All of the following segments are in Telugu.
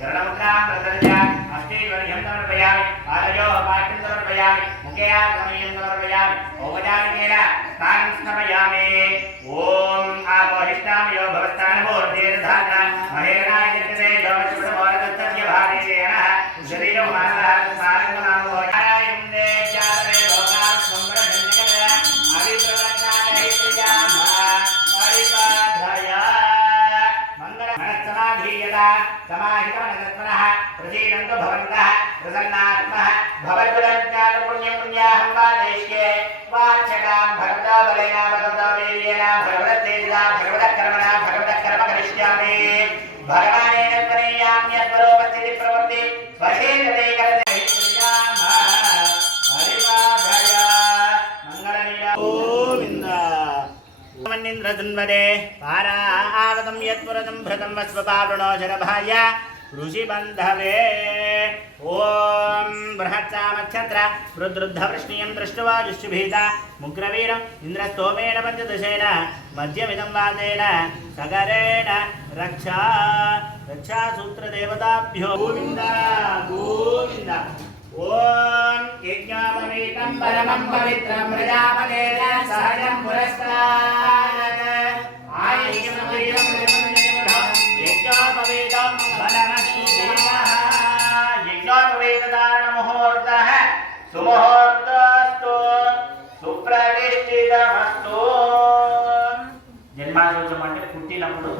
धरणमुद्रामृतरजा हस्तेवर्घ्यं समर्पयामि पादयो पाठ्यं समर्पयामि मुखया गमनीयं समर्पयामि औपचारिकेण स्नानं स्नपयामि ॐ आपोहिष्ठामि यो भवत्स्थानमूर्तिर्धारणा महेरणाय సమాహితమనసత్మనః ప్రసీదంతు భవంతః ప్రసన్నాత్మః భవద్గుణజ్ఞాన పుణ్య పుణ్యాహం వాదయిష్యే వాచ్యకాం భగవతా బలేన భగవతా వీర్యేణ భగవత్తేజా భగవతః కర్మణ భగవతః కర్మ కరిష్యామి భగవానేన త్వరేయామ్యస్వరూపస్థితి ప్రవృత్తి స్వశేషతే కరతే శ్రీరామ పరిపాధయ మంగళనీయ గోవింద యత్పురతం భృతం వస్వపావృణో శరభాయ ఋషిబంధవే ఓం బృహత్సామక్షత్ర రుద్రుద్ధవృష్ణీయం దృష్ట్వా దుష్టుభీత ముగ్రవీరం ఇంద్రస్తోమేణ పంచదశేన మధ్యమిదం వాదేన సగరేణ రక్షా రక్షాసూత్రదేవతాభ్యో. గోవింద గోవింద. ఓం యజ్ఞాపవీతం పరమం పవిత్రం సుముహూర్తస్తు సుప్రతిష్ఠితమస్తు. జన్మాశోచం అంటే పుట్టినప్పుడు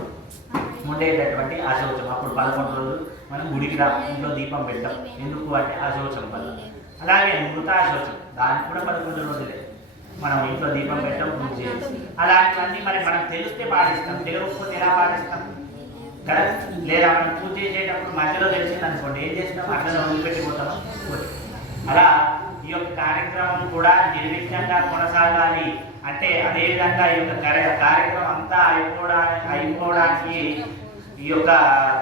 ఉండేటటువంటి అశోచం అప్పుడు పదకొండు రోజులు మనం గుడికి రా ఇంట్లో దీపం పెట్టాం ఎందుకు అంటే అశోచం వల్ల. అలాగే మృతాశోచం దానికి కూడా పదకొండు రోజులే. మనం ఇంట్లో దీపం పెట్టాం పూజ చేయాలి అలాంటివన్నీ మరి మనం తెలిస్తే పాటిస్తాం. తెలియకపోతే ఎలా పాటిస్తాం? కదా? లేదా మనం పూజ చేసేటప్పుడు మధ్యలో తెలిసింది అనుకోండి ఏం చేస్తాం? అట్లా వదిలిపెట్టిపోతాం అలా ఈ యొక్క కార్యక్రమం కూడా నిర్విఘ్నంగా కొనసాగాలి. అంటే అదే విధంగా ఈ యొక్క కార్య- కార్యక్రమం అంతా అయిపోవడానికి అయిపోవడానికి ఈ యొక్క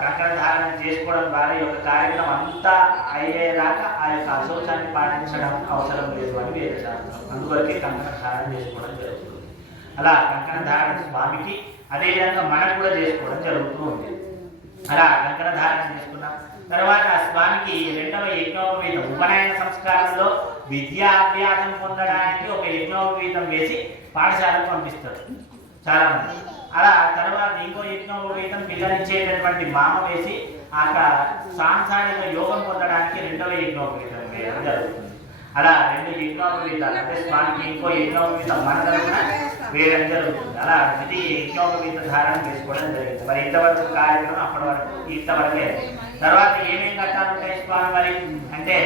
కంకణ ధారణ చేసుకోవడం ద్వారా ఈ యొక్క కార్యక్రమం అంతా అయ్యేదాకా ఆ యొక్క అశోచాన్ని పాటించడం అవసరం లేదు అని వేరే శాస్త్రం అందువరకే కంకణ ధారణ చేసుకోవడం జరుగుతుంది. అలా కంకణ ధారణ స్వామికి అదేవిధంగా మనకు కూడా చేసుకోవడం జరుగుతూ ఉంది. అలా కంకణ ధారణ చేసుకున్నాం తర్వాత స్వామికి రెండవ యజ్ఞోపవీతం ఉపనయన సంస్కారంలో విద్యాభ్యాసం పొందడానికి ఒక యజ్ఞోపవీతం వేసి పాఠశాలకు పంపిస్తారు. చాలా మంది అలా తర్వాత ఇంకో యజ్ఞోపవీతం పిల్లనిచ్చేటటువంటి మామ వేసి ఆ సాంసారిక యోగం పొందడానికి రెండవ యజ్ఞోపవీతం వేయడం జరుగుతుంది. అలా రెండు యజ్ఞోపవీతాలు అంటే స్వామికి ఇంకో యజ్ఞోపవీతం మన తరఫున వేయడం జరుగుతుంది. అలా ప్రతి యజ్ఞోపవీత ధారణ చేసుకోవడం జరిగింది. మరి ఇంతవరకు కార్యక్రమం అప్పటి వరకు ఇంతవరకే. తర్వాత ఏమేమి కట్టాలంటే స్వామి మరి? అంటే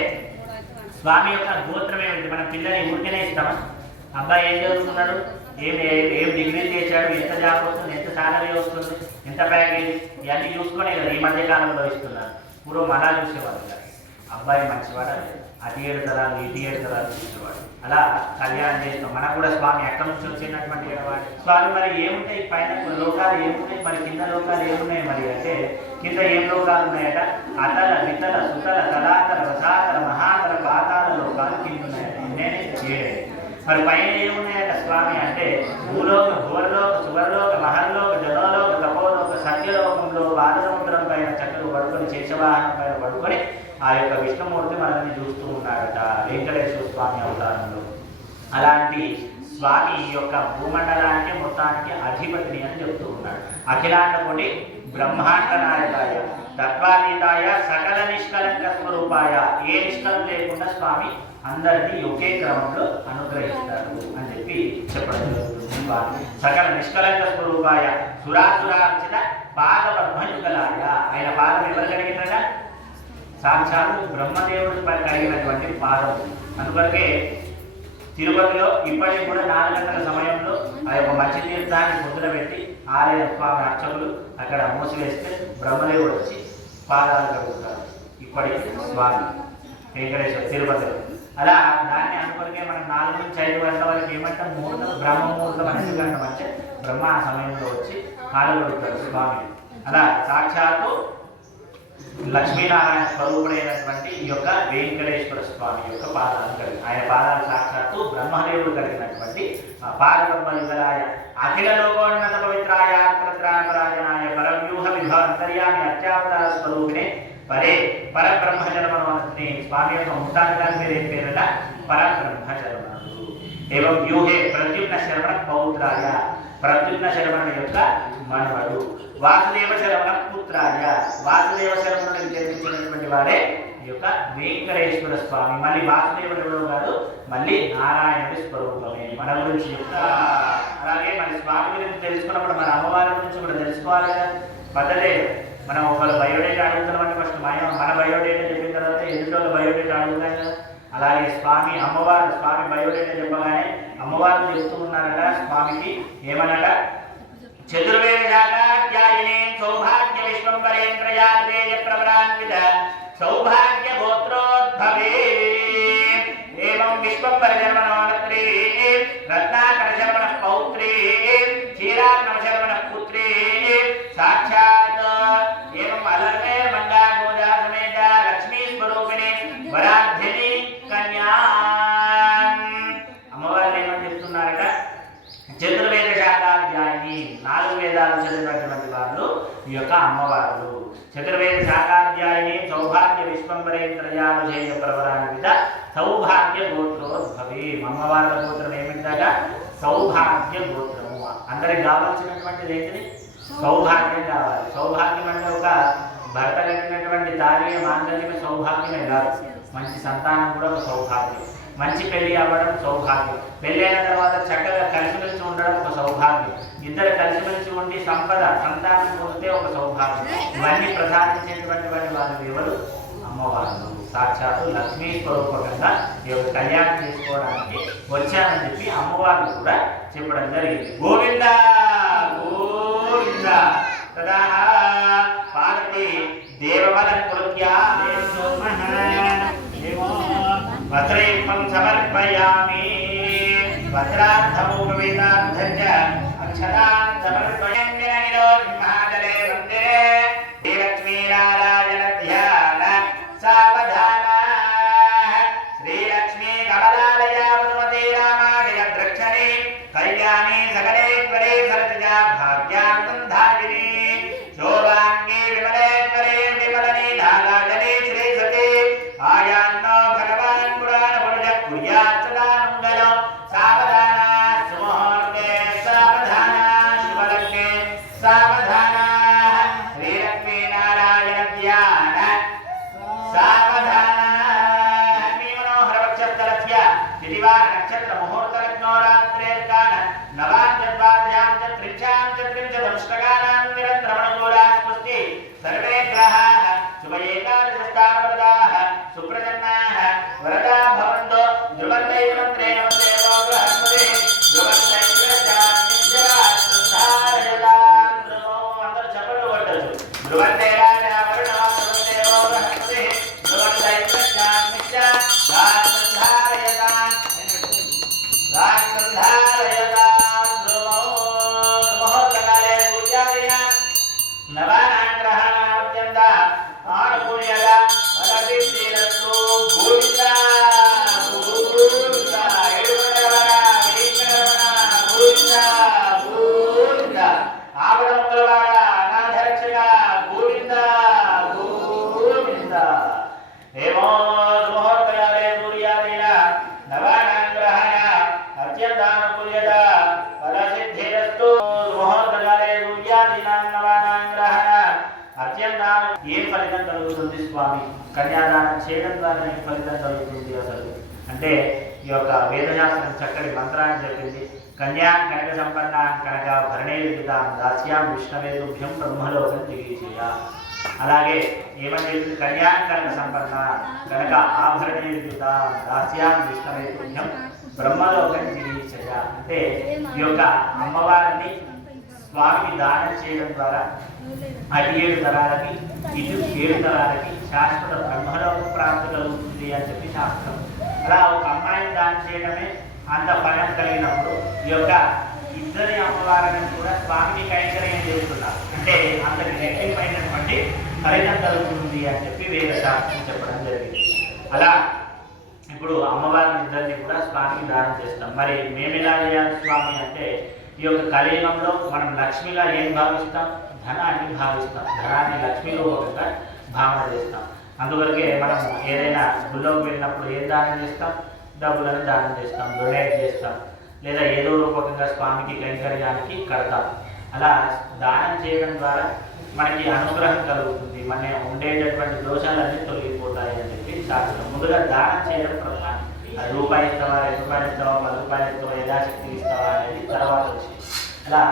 స్వామి యొక్క గోత్రం ఏమిటి? మన పిల్లని ఊరికనే ఇస్తామా? అబ్బాయి ఏం చదువుకున్నాడు ఏం ఏం డిగ్రీ చేశాడు? ఎంత జాబ్ వస్తుంది? ఎంత సాలరీ వస్తుంది? ఎంత ప్యాకేజ్ ఇవన్నీ చూసుకొని కదా ఈ మధ్య కాలంలో ఇస్తున్నారు. పూర్వం అలా చూసేవాళ్ళు అబ్బాయి మంచివాడు? అది అటు ఏడు తరాలు ఇటు తరాలు చూసేవాడు. అలా కళ్యాణం చేస్తాం. మనకు కూడా స్వామి ఎక్కడి నుంచి వచ్చినటువంటి వాడు స్వామి మరి ఏముంటాయి? పైన లోకాలు ఏముంటాయి? మరి కింద లోకాలు ఏమున్నాయి? మరి అంటే కింద ఏం లోకాలు ఉన్నాయట? అతల వితల సుతల తలాతల రసాతల మహాతల పాతాల లోకాలు కింద ఉన్నాయట. ఏడే. మరి పైన ఏమున్నాయట స్వామి అంటే భూలోక భూవర్లోక సువర్లోక మహర్లోక జనోలోక తపోలోక సత్యలోకంలో బాలసముద్రం పైన చక్కగా పడుకొని శేషవాహనం పైన పడుకొని ఆ యొక్క విష్ణుమూర్తి మనల్ని చూస్తూ ఉన్నారట వెంకటేశ్వర స్వామి అవతారంలో. అలాంటి స్వామి ఈ యొక్క భూమండలానికి మొత్తానికి అధిపతిని అని చెప్తూ ఉన్నాడు. అఖిలాండ బ్రహ్మాండ నాయకాయ తత్వాతీతాయ సకల నిష్కలంక స్వరూపాయ. ఏ నిష్కలం లేకుండా స్వామి అందరినీ ఒకే క్రమంలో అనుగ్రహిస్తారు అని చెప్పి చెప్పడం జరుగుతుంది. సకల నిష్కలంక స్వరూపాయ సురాసురార్చిత పాద పద్మయుగలాయ ఆయన పాదం ఎవరు కలిగినట సాక్షాత్ బ్రహ్మదేవుడు పని కలిగినటువంటి పాదం. అందువరకే తిరుపతిలో ఇప్పటికి కూడా నాలుగు గంటల సమయంలో ఆ యొక్క మంచి తీర్థాన్ని ముద్ర పెట్టి ఆలయ స్వామి అర్చకులు అక్కడ మూసివేస్తే బ్రహ్మదేవుడు వచ్చి పాదాలు కడుగుతారు. ఇప్పటికి స్వామి వెంకటేశ్వర తిరుపతిలో. అలా దాన్ని అనుకునే మనం నాలుగు నుంచి ఐదు గంటల వరకు ఏమంటాం? ముహూర్తం బ్రహ్మ ముహూర్తం అనేది గంట బ్రహ్మ ఆ సమయంలో వచ్చి పాలు కడుగుతారు స్వామి. అలా సాక్షాత్తు లక్ష్మీనారాయణ స్వరూపుడైనటువంటి ఈ యొక్క వెంకటేశ్వర స్వామి యొక్క పాదాలు కలిగి ఆయన పాదాలు సాక్షాత్తు బ్రహ్మదేవుడు కలిగినటువంటి ఆ అఖిల లోకోన్నత పవిత్రాయ త్రాయపరాజనాయ పరవ్యూహ విభవ అత్యావతార స్వరూపిణి పరే పరబ్రహ్మ జన్మని స్వామి యొక్క ముట్టాంగాన్ని పేరు ఏం పేరట పరబ్రహ్మ ఏవం వ్యూహే ప్రద్యుమ్న శరవణ పౌత్రాయ. ప్రద్యుమ్న శరవణ యొక్క మనవడు. వాసుదేవ శరవణ పుత్రాయ. వాసుదేవ శరవణుడికి జన్మించినటువంటి వాడే ఈ యొక్క వెంకటేశ్వర స్వామి. మళ్ళీ వాసుదేవుడు ఎవరో కాదు మళ్ళీ నారాయణుడి స్వరూపమే. మన గురించి చెప్తా అలాగే మన స్వామి గురించి తెలుసుకున్నప్పుడు మన అమ్మవారి గురించి కూడా తెలుసుకోవాలి కదా. పద్ధతే మనం ఒకళ్ళు బయోడేటా అడుగుతున్నామంటే ఫస్ట్ మన మన బయోడేటా చెప్పిన తర్వాత ఎదుటి బయోడేటా అడుగుతాం కదా. అలాగే స్వామి అమ్మవారు స్వామి బయోడేటా చెప్పగానే అమ్మవారు చెప్తూ ఉన్నారట స్వామికి ఏమనట? చతుర్వేదాకాధ్యాయనే సౌభాగ్య విశ్వంబరేంద్రయాదేయ ప్రవరాన్విత సౌభాగ్య గోత్రోద్భవే ఏం విశ్వంబర జన్మనోనత్రే రత్నాకర జన్మన పౌత్రే క్షీరాగ్నవ జన్మన పుత్రే సాక్షాత్ గోత్రోద్భవి గోత్రం ఏమిటగా సౌభాగ్య గోత్రము. అందరికి కావాల్సినటువంటిది ఏంటిది సౌభాగ్యం కావాలి. సౌభాగ్యం అంటే ఒక భర్త కట్టినటువంటి తాళి మాంగళ్యమే సౌభాగ్యమే కాదు. మంచి సంతానం కూడా ఒక సౌభాగ్యం. మంచి పెళ్ళి అవ్వడం సౌభాగ్యం. పెళ్ళి అయిన తర్వాత చక్కగా కలిసిమెలిసి ఉండడం ఒక సౌభాగ్యం. ఇద్దరు కలిసిమెలిసి ఉండి సంపద సంతానం పొందితే ఒక సౌభాగ్యం. ఇవన్నీ ప్రసాదించేటువంటి వాళ్ళు ఎవరు? అమ్మవారు. సాక్షాత్తు లక్ష్మీ స్వరూపకంగా ఈ యొక్క కళ్యాణం చేసుకోవడానికి వచ్చానని చెప్పి అమ్మవారిని కూడా చెప్పడం జరిగింది. గోవింద! గోవింద! తదా పార్వతి దేవవరం కృత్యా వస్త్రయుక్తం సమర్పయామి. వస్త్రార్థమోపవేదార్థ అక్షరాన్ సమర్పయ. స్వామి కన్యాదానం చేయడం ద్వారా ఏ ఫలితం కలుగుతుంది అసలు. అంటే ఈ యొక్క వేదశాస్త్రం చక్కటి మంత్రాన్ని చెప్పింది. కన్యా కనక సంపన్న కనక భరణే విదితాం దాస్యాం విష్ణవేదుభ్యం బ్రహ్మలోకం దిగీచేయ అలాగే ఏమని చెప్పింది? కన్యా కనక సంపన్న కనక ఆభరణే విదితాం దాస్యాం విష్ణవేదుభ్యం బ్రహ్మలోకం దిగీచేయ అంటే ఈ యొక్క అమ్మవారిని స్వామికి దానం చేయడం ద్వారా అటు ఏడు తరాలకి ఇటు ఏడు తరాలకి శాశ్వత బ్రహ్మలోక ప్రాప్తి కలుగుతుంది అని చెప్పి శాస్త్రం. అలా ఒక అమ్మాయిని దానం చేయడమే అంత ఫలం కలిగినప్పుడు ఈ యొక్క ఇద్దరి అమ్మవారిని కూడా స్వామికి కైంకర్యం చేస్తున్నారు. అంటే అంతటి రెట్టింపైనటువంటి ఫలితం కలుగుతుంది అని చెప్పి వేద శాస్త్రం చెప్పడం జరిగింది. అలా ఇప్పుడు అమ్మవారిని ఇద్దరిని కూడా స్వామికి దానం చేస్తాం. మరి మేము ఎలా చేయాలి స్వామి అంటే ఈ యొక్క కలియుగంలో మనం లక్ష్మిలా ఏం భావిస్తాం? ధనాన్ని భావిస్తాం. ధనాన్ని లక్ష్మీ రూపకంగా భావన చేస్తాం. అందువరకే మనం ఏదైనా గుళ్ళోకి వెళ్ళినప్పుడు ఏం దానం చేస్తాం? డబ్బులను దానం చేస్తాం డొనేట్ చేస్తాం. లేదా ఏదో రూపకంగా స్వామికి కైంకర్యానికి కడతాం. అలా దానం చేయడం ద్వారా మనకి అనుగ్రహం కలుగుతుంది. మన ఉండేటటువంటి దోషాలన్నీ తొలగిపోతాయి అని చెప్పి శాస్త్రం ముందుగా దానం చేయడం ప్రధానం. రూపాయి ఇస్తావా రెండు రూపాయలు ఇస్తావా పది రూపాయలు ఇస్తావా యథాశక్తి ఇస్తావా అనేది తర్వాత వచ్చి అలా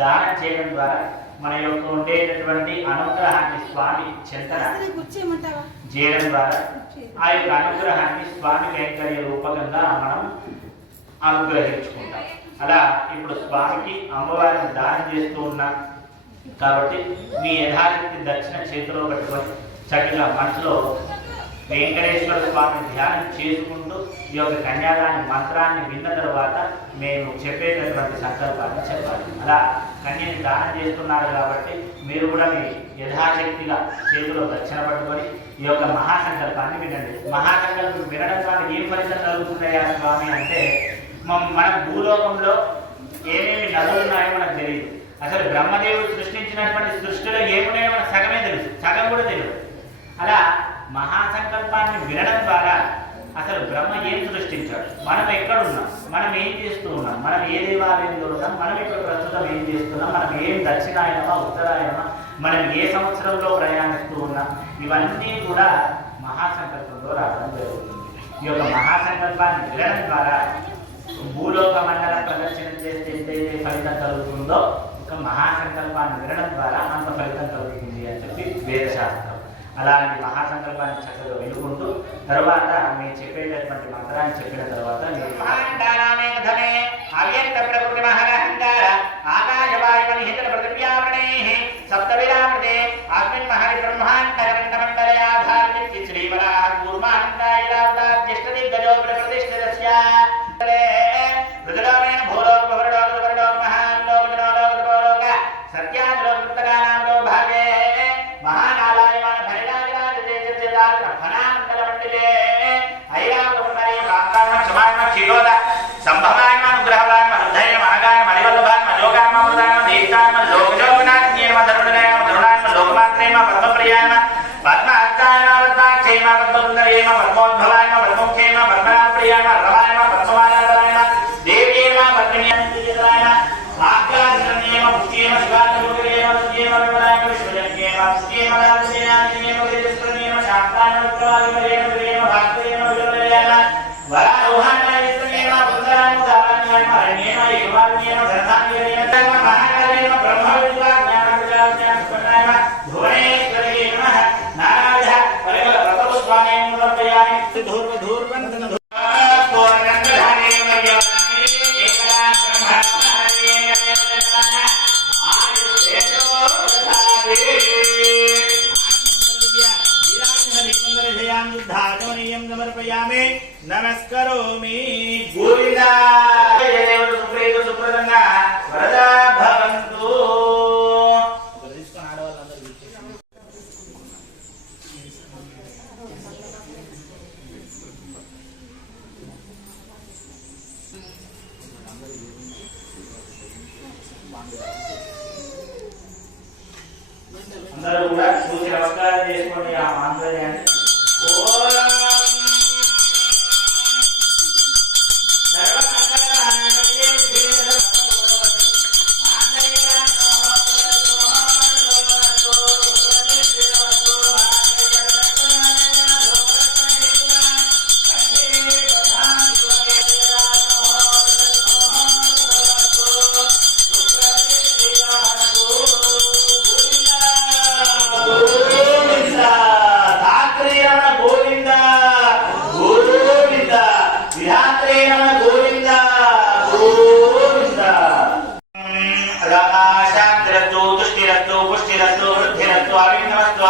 దానం చేయడం ద్వారా మన యొక్క ఉండేటటువంటి అనుగ్రహాన్ని స్వామి చింతన చేయడం ద్వారా ఆ యొక్క అనుగ్రహాన్ని స్వామి కైంకర్య రూపకంగా మనం అనుగ్రహించుకుంటాం. అలా ఇప్పుడు స్వామికి అమ్మవారిని దానం చేస్తూ ఉన్నాం. కాబట్టి మీ యథాశక్తి దక్షిణ చేతిలో పెట్టుకొని చక్కగా మనసులో వెంకటేశ్వర స్వామిని ధ్యానం చేసుకుంటూ ఈ యొక్క కన్యాదాని మంత్రాన్ని విన్న తర్వాత మేము చెప్పేటటువంటి సంకల్పాన్ని చెప్పాలి. అలా కన్యని దానం చేస్తున్నారు కాబట్టి మీరు కూడా మీ యథాశక్తిగా చేతిలో దక్షిణ పట్టుకొని ఈ యొక్క మహాసంకల్పాన్ని వినండి. మహాసంకల్పం వినడం ద్వారా ఏం ఫలితం కలుగుతున్నాయా స్వామి అంటే మ- మన భూలోకంలో ఏమేమి నదులు ఉన్నాయో మనకు తెలియదు. అసలు బ్రహ్మదేవుడు సృష్టించినటువంటి సృష్టిలో ఏమున్నాయో మనకు సగమే తెలుసు. సగం కూడా తెలియదు. అలా మహాసంకల్పాన్ని వినడం ద్వారా అసలు బ్రహ్మ ఏం సృష్టించాడు. మనం ఎక్కడ ఉన్నాం మనం ఏం చేస్తూ ఉన్నాం మనం ఏ దేవాలయంలో ఉన్నాం? మనం ఇప్పుడు ప్రస్తుతం ఏం చేస్తున్నాం? మనం ఏం దక్షిణాయనమా ఉత్తరాయణమా మనం ఏ సంవత్సరంలో ప్రయాణిస్తూ ఉన్నాం? ఇవన్నీ కూడా మహాసంకల్పంలో రావడం జరుగుతుంది. ఈ యొక్క మహాసంకల్పాన్ని వినడం ద్వారా భూలోక మండల ప్రదర్శన చేస్తే ఏదైతే ఫలితం కలుగుతుందో ఒక మహాసంకల్పాన్ని వినడం ద్వారా అంత ఫలితం కలుగుతుంది అని చెప్పి వేదశాస్త్రం అలాంటి మహాసంకల్పాన్ని చక్కగా వెనుకుంటూ తర్వాత మీరు చెప్పేటటువంటి మంత్రాన్ని చెప్పిన తర్వాత మీరు మహాండానామేఘమే అవ్యక్త ప్రకృతి మహాండార ఆకాశ వాయుమని హితల సప్తవిరామృతే అస్మిన్ మహరి బ్రహ్మాండ మండలే Samba.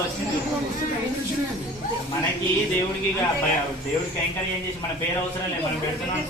వచ్చింది మనకి దేవుడికి దేవుడికి కైంకర్యం చేసి మన పేరు అవసరం లేదు మనం పెడుతున్నాం